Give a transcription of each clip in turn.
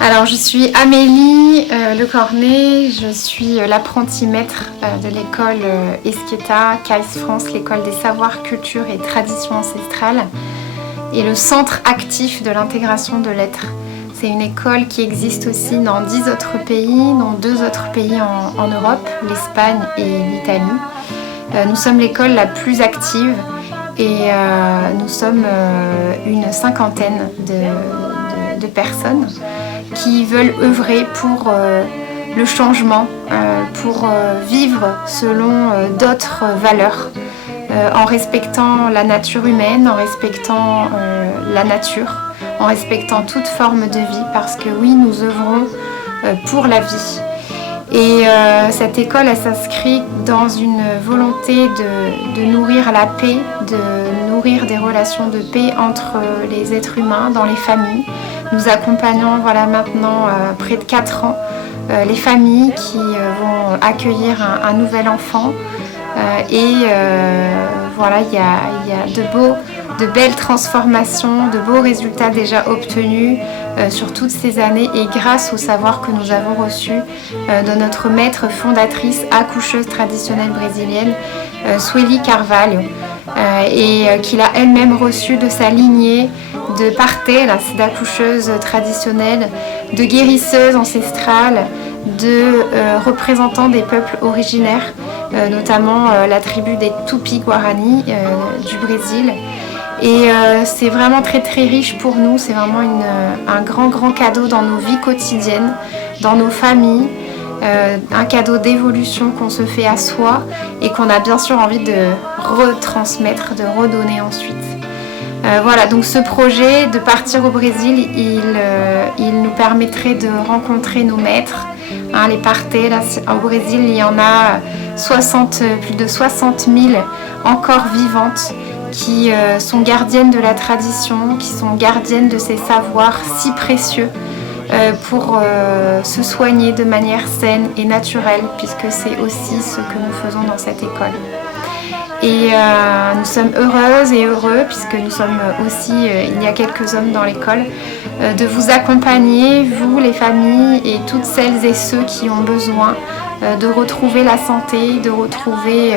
Alors, je suis Amélie Lecornet, je suis l'apprentie maître de l'école Esqueta, CAIS France, l'école des savoirs, cultures et traditions ancestrales, et le centre actif de l'intégration de l'être. C'est une école qui existe aussi dans 10 autres pays, dont 2 autres pays en Europe, l'Espagne et l'Italie. Nous sommes l'école la plus active et nous sommes une cinquantaine de personnes qui veulent œuvrer pour le changement, pour vivre selon d'autres valeurs, en respectant la nature humaine, en respectant la nature, en respectant toute forme de vie, parce que oui, nous œuvrons pour la vie. Et cette école, elle s'inscrit dans une volonté de nourrir la paix, de nourrir des relations de paix entre les êtres humains, dans les familles. Nous accompagnons maintenant près de 4 ans les familles qui vont accueillir un nouvel enfant. Voilà, il y a de belles transformations, de beaux résultats déjà obtenus sur toutes ces années, et grâce au savoir que nous avons reçu de notre maître fondatrice, accoucheuse traditionnelle brésilienne, Sueli Carvalho, et qu'il a elle-même reçu de sa lignée de parteras, d'accoucheuses traditionnelles, de guérisseuses ancestrales, de représentants des peuples originaires, notamment la tribu des Tupi-Guarani du Brésil. Et c'est vraiment très très riche pour nous, c'est vraiment un grand cadeau dans nos vies quotidiennes, dans nos familles, un cadeau d'évolution qu'on se fait à soi et qu'on a bien sûr envie de retransmettre, de redonner ensuite. Voilà, donc ce projet de partir au Brésil, il nous permettrait de rencontrer nos maîtres. Les parteras, au Brésil, il y en a plus de 60 000 encore vivantes qui sont gardiennes de la tradition, qui sont gardiennes de ces savoirs si précieux pour se soigner de manière saine et naturelle, puisque c'est aussi ce que nous faisons dans cette école. Et nous sommes heureuses et heureux, puisque nous sommes aussi, il y a quelques hommes dans l'école, de vous accompagner, vous les familles et toutes celles et ceux qui ont besoin de retrouver la santé, de retrouver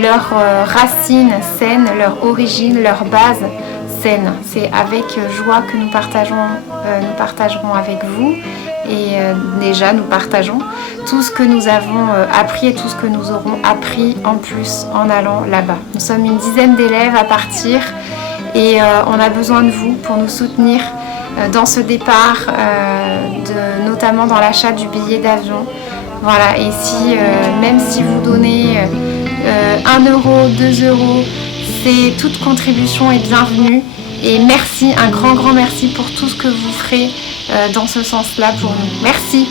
leurs racines saines, leur origine, leur base saine. C'est avec joie que nous partagerons avec vous. Et déjà, nous partageons tout ce que nous avons appris et tout ce que nous aurons appris en plus en allant là-bas. Nous sommes une dizaine d'élèves à partir et on a besoin de vous pour nous soutenir dans ce départ, notamment dans l'achat du billet d'avion. Voilà, et même si vous donnez 1 euro, 2 euros, toute contribution est bienvenue. Et merci, un grand merci pour tout ce que vous ferez dans ce sens-là pour nous. Merci.